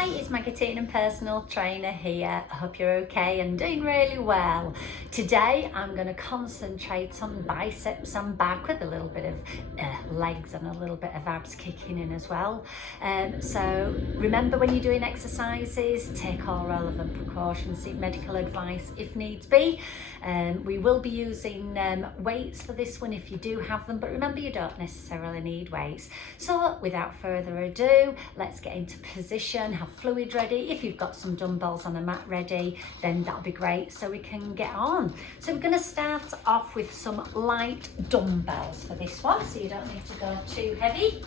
Hi, it's Maggie, Tiernan, personal trainer here. I hope you're okay and doing really well. Today I'm going to concentrate on biceps and back with a little bit of legs and a little bit of abs kicking in as well. So remember, when you're doing exercises, take all relevant precautions, seek medical advice if needs be. We will be using weights for this one if you do have them, but remember, you don't necessarily need weights. So without further ado, let's get into position, have fluid ready. If you've got some dumbbells on a mat ready, then that'll be great, so we can get on. So we're going to start off with some light dumbbells for this one, so you don't need to go too heavy.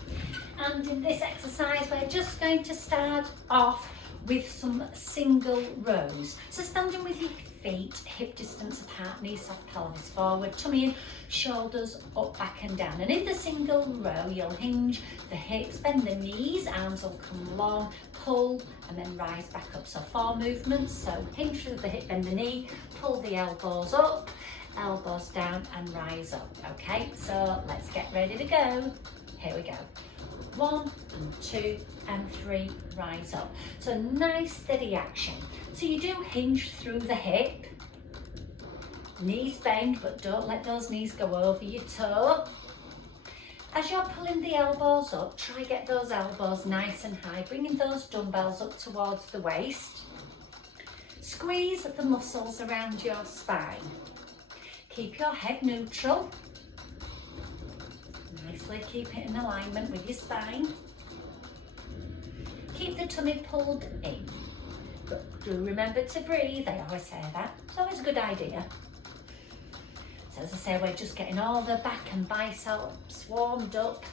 And in this exercise, we're just going to start off with some single rows. So standing with your feet hip distance apart, knees soft, pelvis forward, tummy in, shoulders up, back and down. And in the single row, you'll hinge the hips, bend the knees, arms will come long, pull and then rise back up. So 4 movements. So hinge through the hip, bend the knee, pull the elbows up, elbows down and rise up. Okay, so let's get ready to go. Here we go. 1 and 2 and 3, rise up. So nice steady action. So you do hinge through the hip, knees bend, but don't let those knees go over your toe. As you're pulling the elbows up, try get those elbows nice and high, bringing those dumbbells up towards the waist. Squeeze the muscles around your spine. Keep your head neutral. Nicely keep it in alignment with your spine. Keep the tummy pulled in. But do remember to breathe, I always say that. It's always a good idea. So as I say, we're just getting all the back and biceps warmed up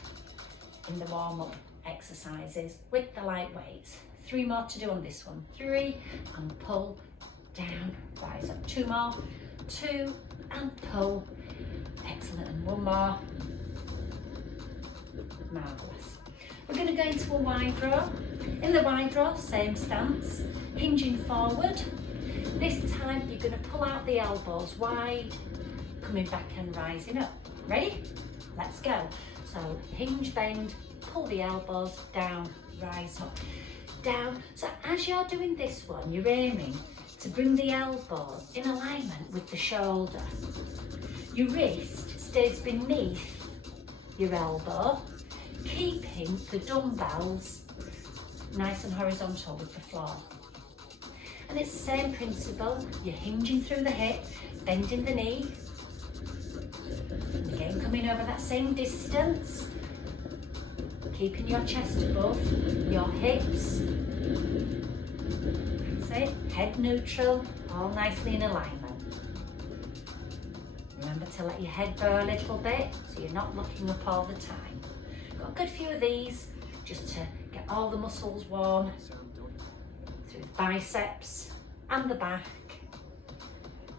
in the warm-up exercises with the light weights. 3 more to do on this one. 3 and pull, down, rise up. 2 more, 2 and pull. Excellent, and 1 more. Marvellous. We're going to go into a wide row. In the wide row, same stance, hinging forward. This time you're going to pull out the elbows wide, coming back and rising up. Ready? Let's go. So hinge, bend, pull the elbows down, rise up, down. So as you're doing this one, you're aiming to bring the elbows in alignment with the shoulder. Your wrist stays beneath your elbow, keeping the dumbbells nice and horizontal with the floor. And it's the same principle. You're hinging through the hip, bending the knee, and again coming over that same distance, keeping your chest above your hips. That's it, head neutral, all nicely in alignment. Remember to let your head bow a little bit so you're not looking up all the time. Got a good few of these just to get all the muscles warm through the biceps and the back.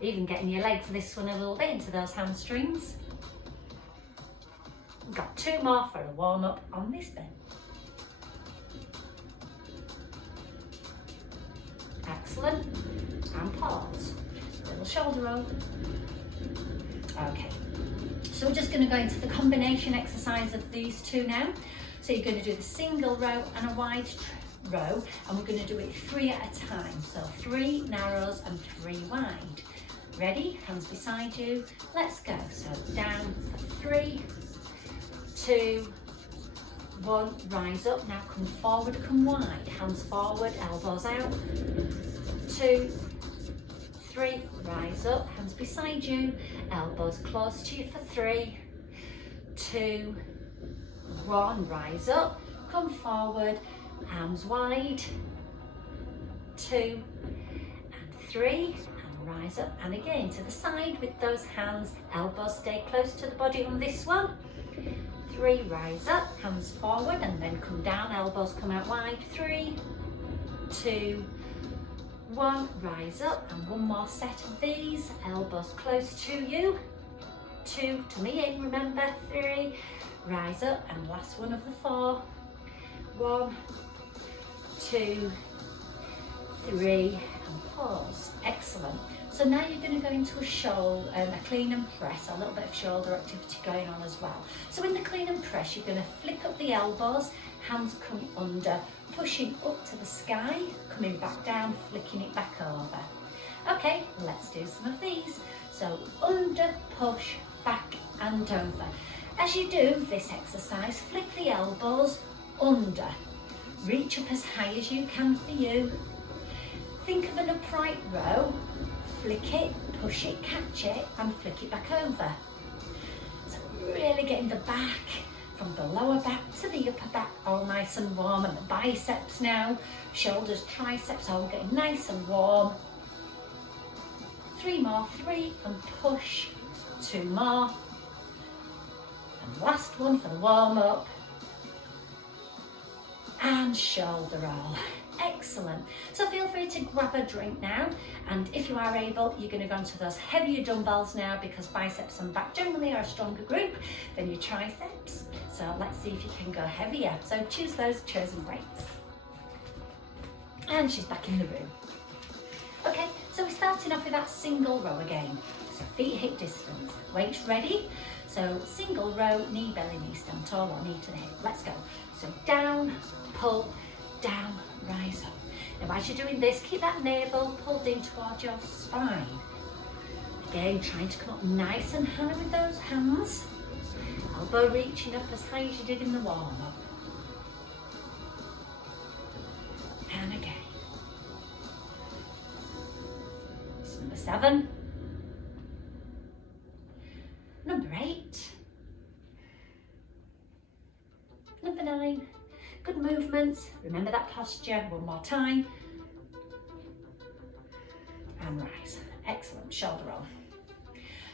Even getting your legs this one a little bit into those hamstrings. We've got 2 more for a warm up on this bit. Excellent. And pause. Little shoulder roll. Okay. So we're just going to go into the combination exercise of these 2 now. So you're going to do the single row and a wide row, and we're going to do it 3 at a time. So 3 narrows and 3 wide. Ready? Hands beside you. Let's go. So down, 3, 2, 1, rise up. Now come forward, come wide. Hands forward, elbows out. 2, 3, rise up, hands beside you, elbows close to you for 3, 2, 1, rise up, come forward, arms wide, 2 and 3, and rise up, and again to the side with those hands, elbows stay close to the body on this one, 3, rise up, hands forward, and then come down, elbows come out wide, 3, 2, 1, rise up, and 1 more set of these, elbows close to you, 2, tummy in, remember, 3, rise up, and last one of the 4, 1, 2, 3, and pause. Excellent. So now you're going to go into a shoulder, a clean and press, a little bit of shoulder activity going on as well. So in the clean and press, you're going to flick up the elbows hands come under, pushing up to the sky, coming back down, flicking it back over. Okay, let's do some of these. So under, push, back and over. As you do this exercise, flick the elbows under. Reach up as high as you can for you. Think of an upright row, flick it, push it, catch it and flick it back over. So really getting the back, from the lower back to the upper back, all nice and warm, and the biceps now, shoulders, triceps, all getting nice and warm. 3 more, 3 and push, 2 more. And last one for the warm up. And shoulder roll. Excellent. So feel free to grab a drink now, and if you are able, you're going to go into those heavier dumbbells now, because biceps and back generally are a stronger group than your triceps. So let's see if you can go heavier. So choose those chosen weights. And she's back in the room. Okay, so we're starting off with that single row again. So feet hip distance, weights ready. So single row, knee, belly, knee, stand tall or knee to the hip. Let's go. So down, pull, down, rise up. Now as you're doing this, keep that navel pulled in towards your spine. Again, trying to come up nice and high with those hands. Elbow reaching up as high as you did in the warm up. And again. It's number 7. Number 8. Number 9. Good movements. Remember that posture. One more time. And rise. Excellent. Shoulder roll.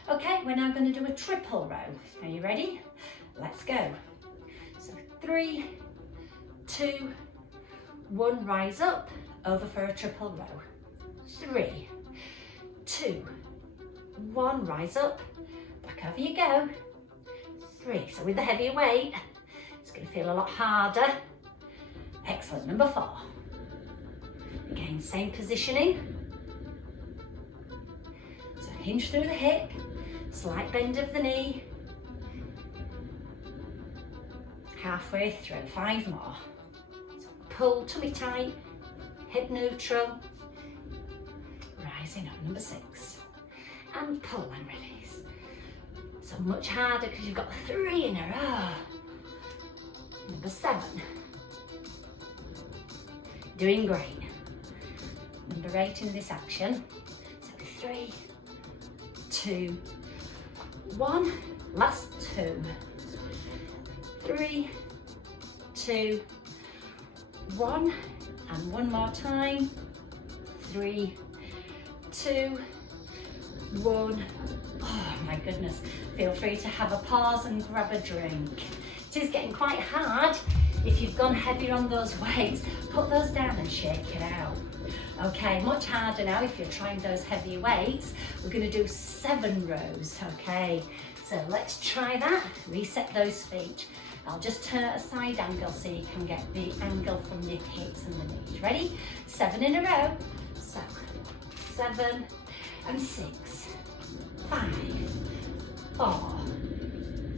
Okay, we're now going to do a triple row. Are you ready? Let's go. So 3, 2, 1, rise up, over for a triple row. 3, 2, 1, rise up, back over you go. 3, so with the heavier weight, it's going to feel a lot harder. Excellent, number 4. Again, same positioning. So hinge through the hip, slight bend of the knee. Halfway through, 5 more. So pull, tummy tight, hip neutral. Rising up, number 6. And pull and release. So much harder because you've got 3 in a row. Number 7. Doing great. Number 8 in this action. So 3, 2, 1. Last 2. 3, 2, 1. And one more time. 3, 2, 1. Oh my goodness. Feel free to have a pause and grab a drink. It is getting quite hard. If you've gone heavier on those weights, put those down and shake it out. Okay, much harder now if you're trying those heavy weights. We're going to do 7 rows, okay? So let's try that. Reset those feet. I'll just turn at a side angle so you can get the angle from the hips and the knees. Ready? 7 in a row. So 7 and 6, 5, 4,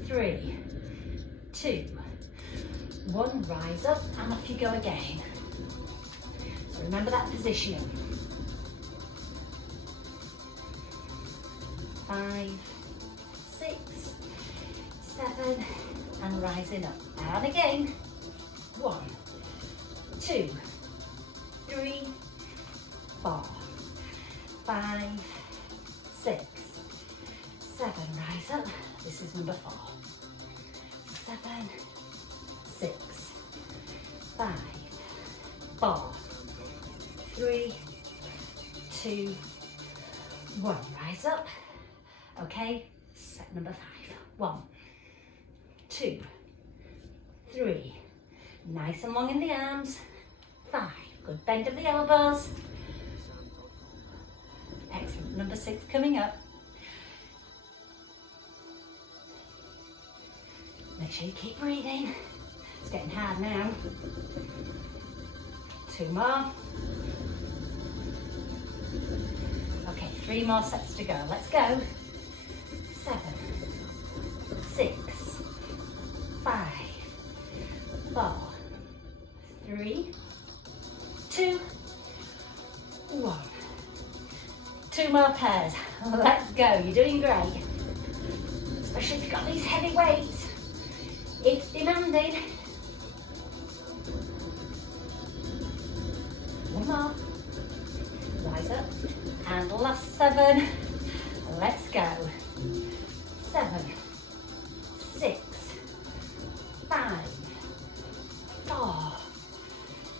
3, 2, 1. Rise up and off you go again. So remember that positioning. 5, 6, 7, and rising up. And again. 1, 2, 3, 4, 5, 6, 7. Rise up. This is number 4. 7, 6, 5, 4, 3, 2, 1. Rise up. Okay, set number 5. 1, 2, 3. Nice and long in the arms. 5. Good bend of the elbows. Excellent. Number 6 coming up. Make sure you keep breathing. It's getting hard now. 2 more. Okay, 3 more sets to go. Let's go. 7, 6, 5, 4, 3, 2, 1. 2 more pairs. Let's go. You're doing great. Especially if you've got these heavy weights. It's demanding. 1 more. Rise up. And last 7. Let's go. 7, 6, 5, 4,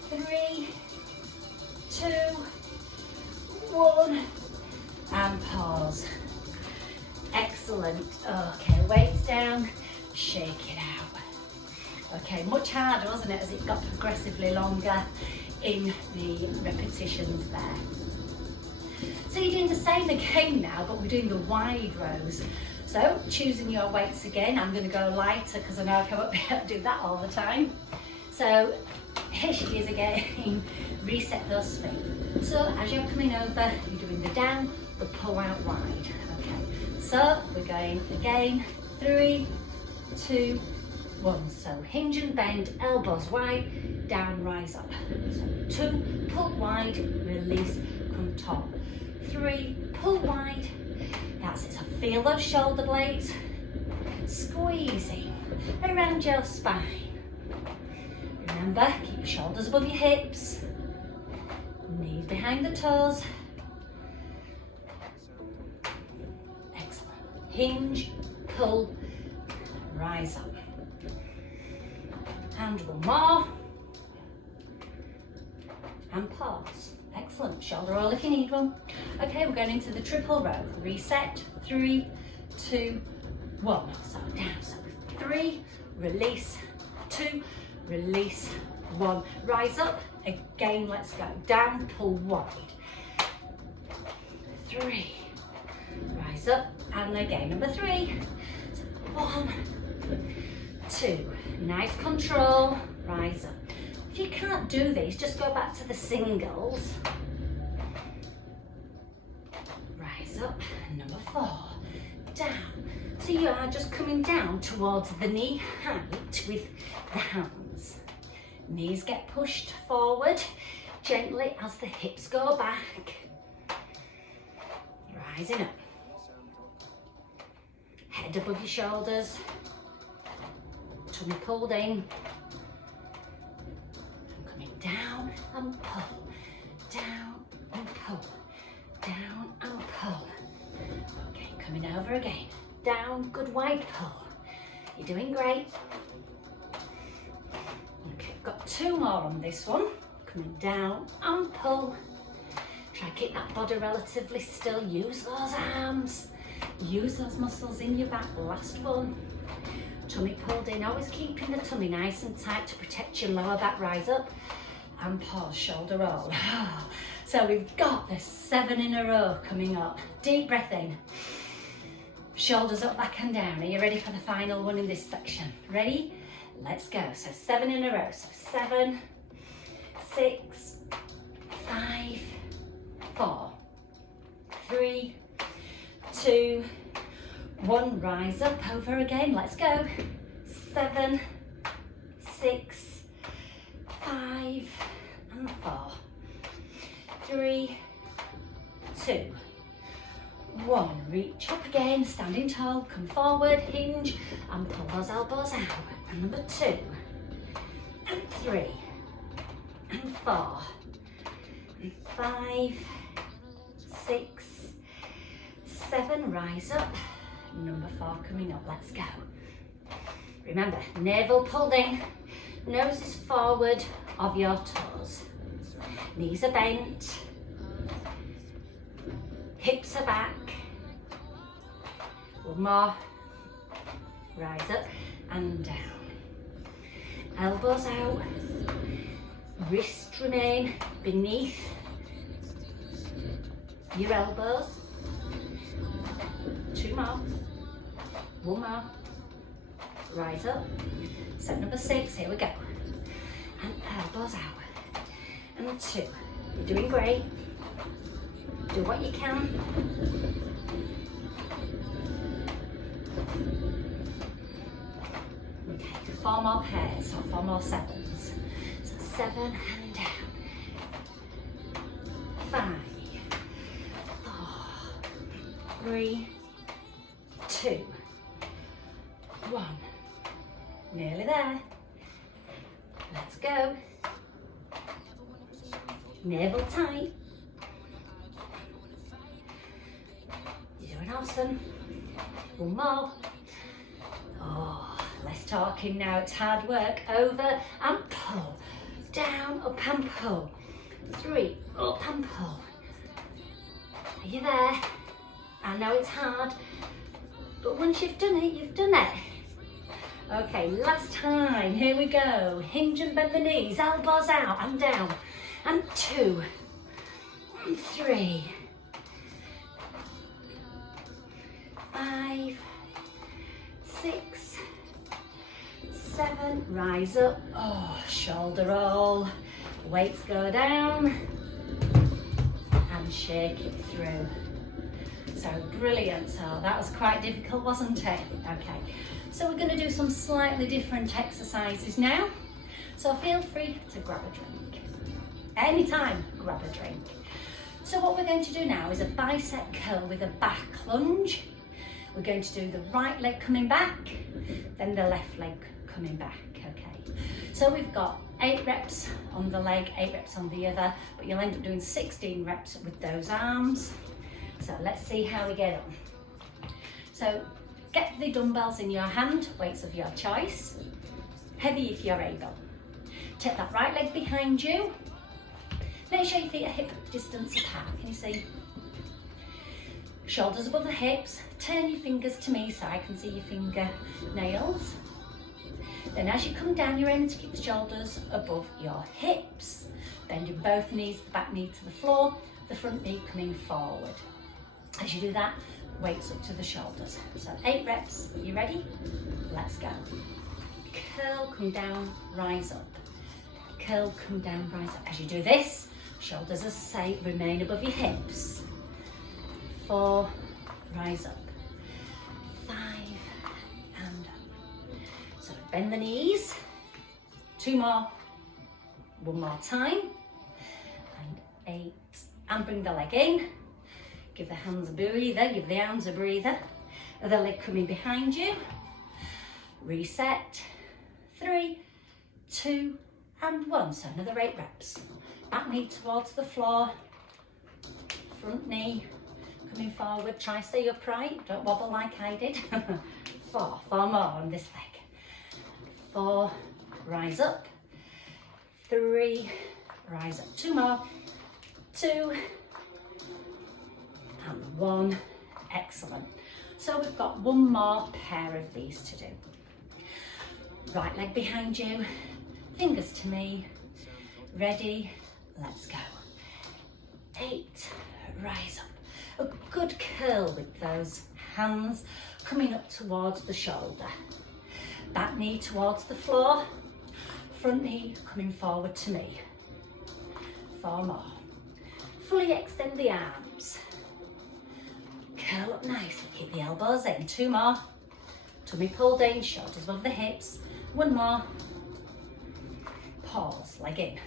3, 2, 1. And pause. Excellent. Okay, weights down. Shake it out. Okay, much harder, wasn't it, as it got progressively longer in the repetitions there. So you're doing the same again now, but we're doing the wide rows. So choosing your weights again. I'm going to go lighter because I know I won't be able to do that all the time. So here she is again. Reset those feet. So as you're coming over, you're doing the down, the pull out wide. Okay. So we're going again. 3, 2, 1. So hinge and bend, elbows wide, down, rise up. So 2, pull wide, release, come top. 3, pull wide. That's it. So feel those shoulder blades squeezing around your spine. Remember, keep your shoulders above your hips, knees behind the toes. Excellent. Hinge, pull, rise up. And 1 more. And pause. Excellent. Shoulder roll if you need one. Okay, we're going into the triple row. Reset. 3, 2, 1. So down. So 3, release. 2, release. 1. Rise up. Again, let's go. Down, pull wide. 3. Rise up. And again, number 3. So 1, 2. Nice control. Rise up. If you can't do these, just go back to the singles. Rise up. Number 4. Down. So you are just coming down towards the knee height with the hands. Knees get pushed forward gently as the hips go back. Rising up. Head above your shoulders. Tummy pulled in. Down and pull, down and pull, down and pull. Okay, coming over again. Down, good wide pull. You're doing great. Okay, I've got 2 more on this one. Coming down and pull. Try to keep that body relatively still. Use those arms. Use those muscles in your back. Last one. Tummy pulled in. Always keeping the tummy nice and tight to protect your lower back. Rise up. And pause, shoulder roll. So we've got the 7 in a row coming up. Deep breath in. Shoulders up, back and down. Are you ready for the final one in this section? Ready? Let's go. So 7 in a row. So 7, 6, 5, 4, 3, 2, 1. Rise up, over again. Let's go. 7, 6, 5 and 4, 3, 2, 1. Reach up again, standing tall, come forward, hinge and pull those elbows out. And number 2 and 3 and 4 and 5, 6, 7. Rise up. Number 4 coming up. Let's go. Remember, navel pulled in. Nose is forward of your toes. Knees are bent. Hips are back. 1 more. Rise up and down. Elbows out. Wrists remain beneath your elbows. 2 more. 1 more. Rise up. Set number 6, here we go. And elbows out. And 2. You're doing great. Do what you can. Okay, 4 more pairs, or 4 more 7s. So 7 and down. 5, 4, 3, 2, 1. Nearly there. Let's go. Navel tight. You're doing awesome. One more. Oh, less talking now. It's hard work. Over and pull. Down, up and pull. 3, up and pull. Are you there? I know it's hard, but once you've done it, you've done it. Okay, last time. Here we go. Hinge and bend the knees. Elbows out and down. And 2, 3, 5, 6, 7. Rise up. Oh, shoulder roll. Weights go down and shake it through. So brilliant. So that was quite difficult, wasn't it? Okay. So we're going to do some slightly different exercises now. So feel free to grab a drink. Anytime, grab a drink. So what we're going to do now is a bicep curl with a back lunge. We're going to do the right leg coming back, then the left leg coming back, okay? So we've got 8 reps on the leg, 8 reps on the other, but you'll end up doing 16 reps with those arms. So let's see how we get on. So get the dumbbells in your hand, weights of your choice, heavy if you're able. Take that right leg behind you. Make sure your feet are hip distance apart. Can you see? Shoulders above the hips. Turn your fingers to me so I can see your finger nails. Then as you come down, you're aiming to keep the shoulders above your hips. Bending both knees, the back knee to the floor, the front knee coming forward. As you do that, weights up to the shoulders. So 8 reps. You ready? Let's go. Curl, come down, rise up. Curl, come down, rise up. As you do this, shoulders, as I say, remain above your hips. 4, rise up. 5 and up. So bend the knees. 2 more. 1 more time. And 8. And bring the leg in. Give the hands a breather. Give the arms a breather. The leg coming behind you. Reset. 3, 2, and 1. So another 8 reps. Back knee towards the floor. Front knee coming forward. Try stay upright. Don't wobble like I did. 4 more on this leg. 4, rise up. 3, rise up. 2 more. 2 and 1. Excellent. So we've got 1 more pair of these to do. Right leg behind you. Fingers to me. Ready? Let's go. 8, rise up. A good curl with those hands coming up towards the shoulder. Back knee towards the floor. Front knee coming forward to me. 4 more. Fully extend the arms. Curl up nicely. Keep the elbows in. 2 more. Tummy pulled in, shoulders above the hips. 1 more. Pause, leg in.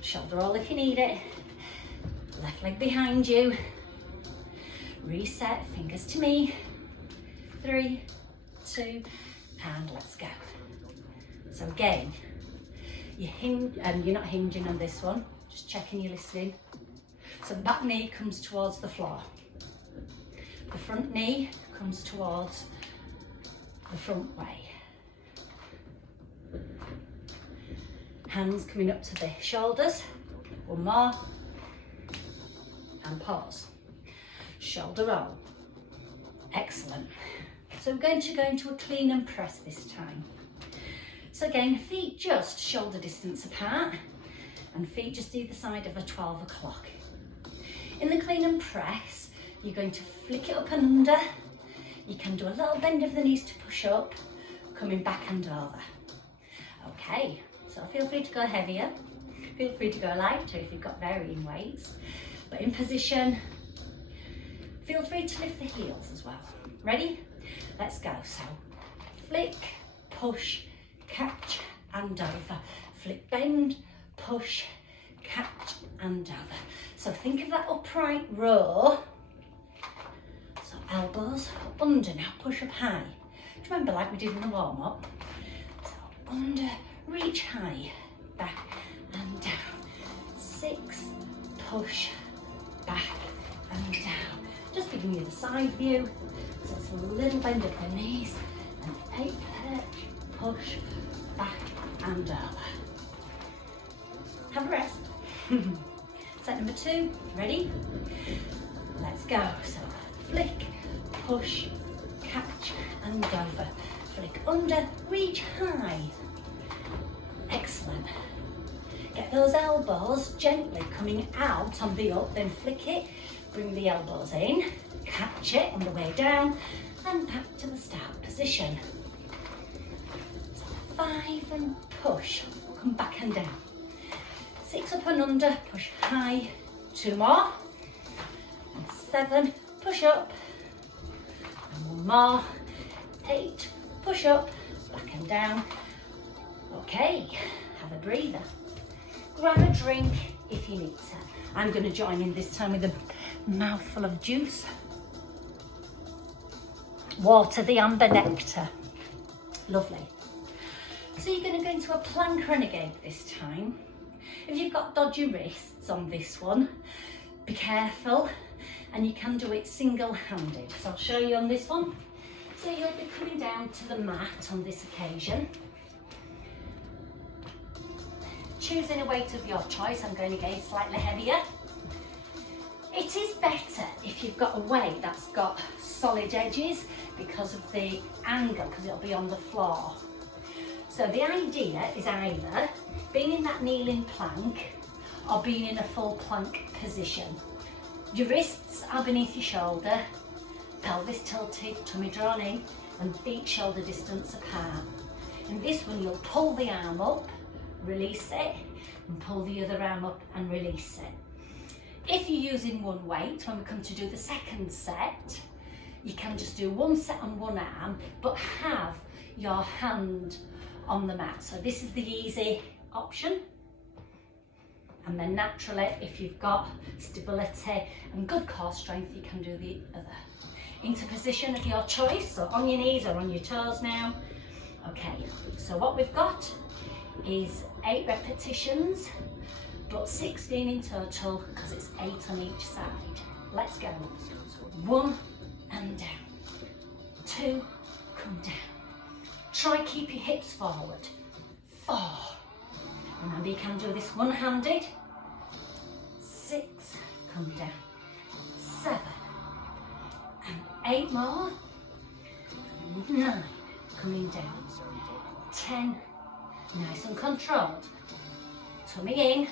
Shoulder roll if you need it. Left leg behind you. Reset, fingers to me. 3, 2, and let's go. So again, you're not hinging on this one, just checking you're listening. So the back knee comes towards the floor. The front knee comes towards the front way. Hands coming up to the shoulders. 1 more. And pause. Shoulder roll. Excellent. So we're going to go into a clean and press this time. So again, feet just shoulder distance apart and feet just either side of a 12 o'clock. In the clean and press, you're going to flick it up and under. You can do a little bend of the knees to push up, coming back and over. Okay, so feel free to go heavier. Feel free to go lighter if you've got varying weights. But in position, feel free to lift the heels as well. Ready? Let's go. So flick, push, catch and over. Flick, bend, push, catch and over. So think of that upright row. So elbows under now, push up high. Do you remember like we did in the warm-up? So under, reach high, back and down. 6, push, back and down. Just giving you the side view. So it's a little bend of the knees. And 8, perch, push, back and over. Have a rest. Set number 2, ready? Let's go. So flick, push, catch and over. Flick under, reach high. Excellent. Get those elbows gently coming out on the up, then flick it, bring the elbows in, catch it on the way down and back to the start position. So 5 and push, come back and down. 6 up and under, push high, 2 more. And 7, push up. And 1 more. 8, push up, back and down. Okay, have a breather. Grab a drink if you need to. I'm going to join in this time with a mouthful of juice. Water, the amber nectar. Lovely. So you're going to go into a plank renegade this time. If you've got dodgy wrists on this one, be careful, and you can do it single-handed. So I'll show you on this one. So you'll be coming down to the mat on this occasion. Choosing a weight of your choice, I'm going again slightly heavier. It is better if you've got a weight that's got solid edges because of the angle, because it'll be on the floor. So the idea is either being in that kneeling plank or being in a full plank position. Your wrists are beneath your shoulder, pelvis tilted, tummy drawn in, and feet shoulder distance apart. In this one, you'll pull the arm up, release it, and pull the other arm up and release it. If you're using one weight, when we come to do the second set, you can just do one set on one arm, but have your hand on the mat. So this is the easy option. And then naturally, if you've got stability and good core strength, you can do the other. Into position of your choice, so on your knees or on your toes now. Okay, so what we've got is 8 repetitions, but 16 in total because it's 8 on each side. Let's go. 1 and down. 2, come down. Try keep your hips forward. 4. Remember you can do this one-handed. 6, come down. 7. And 8 more. 9, coming down. 10, nice and controlled. Tummy in,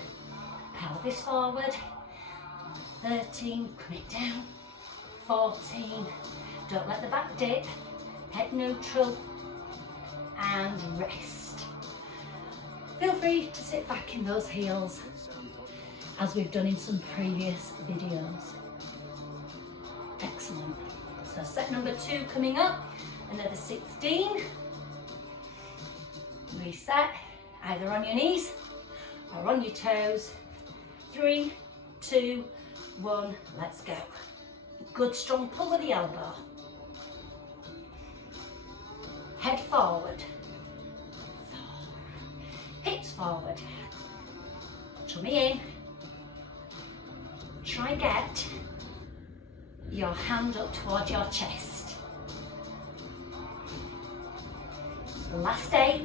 pelvis forward. 13, coming down. 14, don't let the back dip. Head neutral. And rest. Feel free to sit back in those heels as we've done in some previous videos. Excellent. So set number 2 coming up, another 16. Reset, either on your knees or on your toes. 3, 2, 1, let's go. Good strong pull with the elbow. Head forward. 4. Hips forward. Tummy in. Try get your hand up towards your chest. Last 8.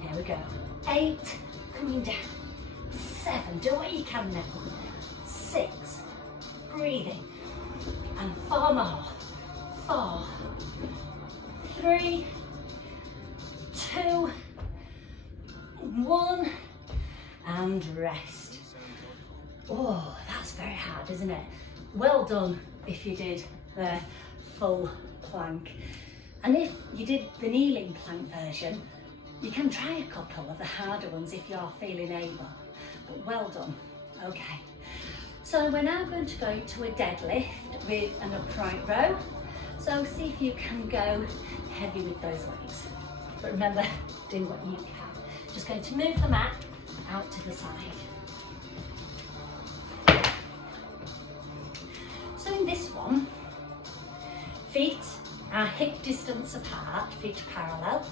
Here we go. 8, coming down. 7, do what you can now. 6, breathing. And 4 more. 4, 3, 2, 1, and rest. Oh, that's very hard, isn't it? Well done if you did the full plank. And if you did the kneeling plank version, you can try a couple of the harder ones if you're feeling able. But well done. Okay. So we're now going to go to a deadlift with an upright row. So see if you can go heavy with those legs. But remember, do what you can. Just going to move the mat out to the side. So in this one, feet are hip distance apart, feet parallel.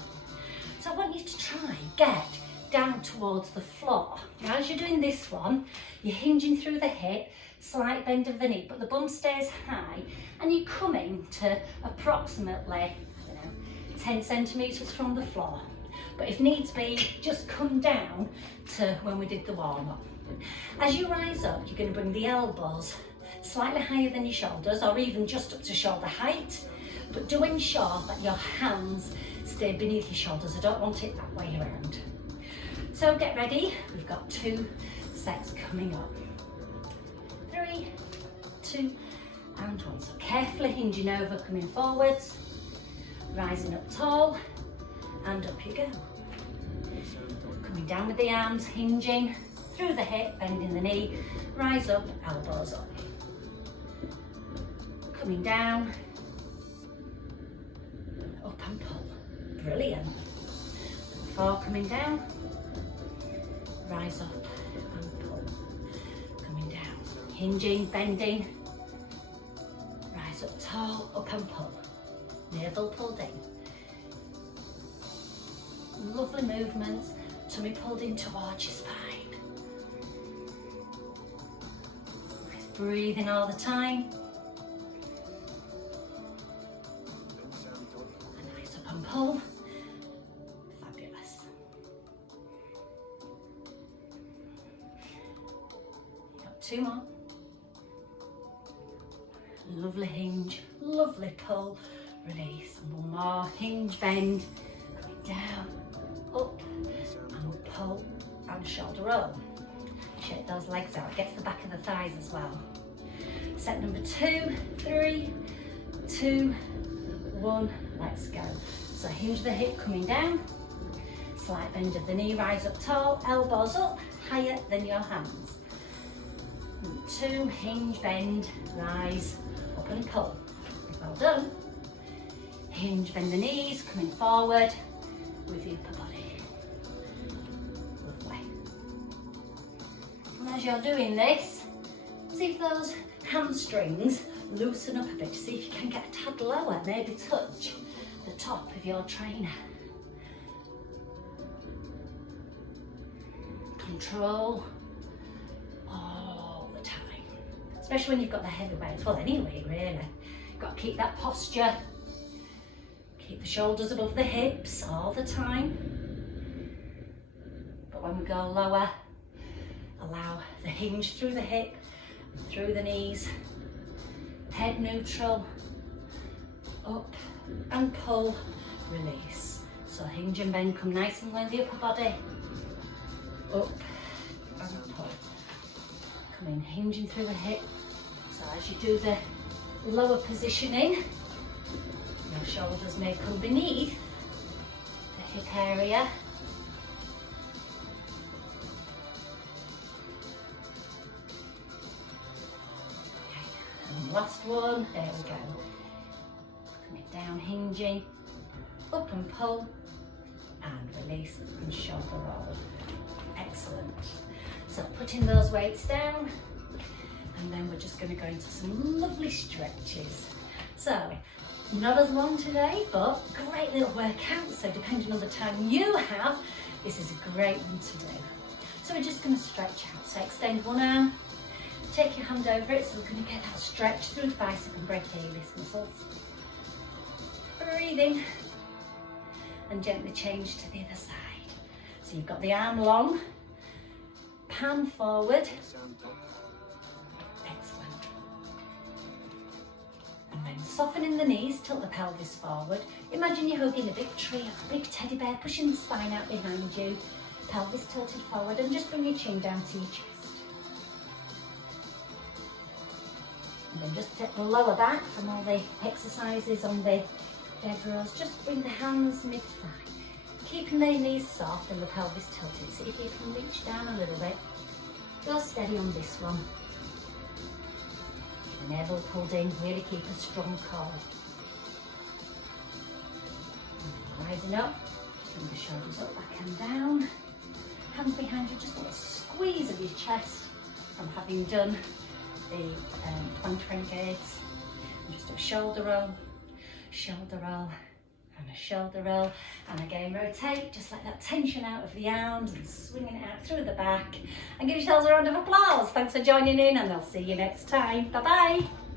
So I want you to try get down towards the floor. Now as you're doing this one, you're hinging through the hip, slight bend of the knee, but the bum stays high, and you're coming to approximately, I don't know, 10 centimetres from the floor. But if needs be, just come down to when we did the warm-up. As you rise up, you're going to bring the elbows slightly higher than your shoulders, or even just up to shoulder height, but do ensure that your hands stay beneath your shoulders. I don't want it that way around. So get ready, we've got 2 sets coming up. 3, 2, and 1. So carefully hinging over, coming forwards, rising up tall, and up you go. Coming down with the arms, hinging through the hip, bending the knee, rise up, elbows up. Coming down, up and pull. Brilliant. 4, coming down, rise up and pull. Coming down, hinging, bending, rise up tall, up and pull. Navel pulled in. Lovely movements, tummy pulled in towards your spine. Nice breathing all the time. A nice up and pull. Fabulous. Got 2 more. Lovely hinge, lovely pull, release. And 1 more, hinge, bend, coming down, up, and pull, and shoulder roll. Shake those legs out, it gets the back of the thighs as well. Set number 2, 3, 2, 1, let's go. So hinge the hip coming down, slight bend of the knee, rise up tall, elbows up, higher than your hands. Number 2, hinge, bend, rise, up and pull. Well done. Hinge, bend the knees, coming forward with your upper body. Lovely. And as you're doing this, see if those hamstrings loosen up a bit. See if you can get a tad lower, maybe touch the top of your trainer. Control all the time, especially when you've got the heavy weights. Well, anyway, really. You've got to keep that posture. Keep the shoulders above the hips all the time. But when we go lower, allow the hinge through the hip, through the knees, head neutral, up and pull, release. So hinge and bend, come nice and low in the upper body, up and pull. Come in, hinging through the hip. So as you do the lower positioning, your shoulders may come beneath the hip area. Okay. And last one, there we go. Coming down, hinging, up and pull, and release and shoulder roll. Excellent. So putting those weights down, and then we're just going to go into some lovely stretches. So, not as long today, but great little workout. So depending on the time you have, this is a great one to do. So we're just going to stretch out. So extend one arm, take your hand over it. So we're going to get that stretch through the bicep and brachialis muscles. Breathing, and gently change to the other side. So you've got the arm long, palm forward. Excellent. And then softening the knees, tilt the pelvis forward. Imagine you're hugging a big tree or a big teddy bear, pushing the spine out behind you, pelvis tilted forward, and just bring your chin down to your chest. And then just take the lower back from all the exercises on the dead rows. Just bring the hands mid-thigh, keeping the knees soft and the pelvis tilted. See if you can reach down a little bit. Go steady on this one. The navel pulled in, really keep a strong core. Rising up, bring the shoulders up, back and down. hands behind you, just a little squeeze of your chest from having done the plantar engaged. And just do a shoulder roll, and a shoulder roll, and again rotate, just let that tension out of the arms and swinging it out through the back, and give yourselves a round of applause. Thanks for joining in, and I'll see you next time. Bye bye.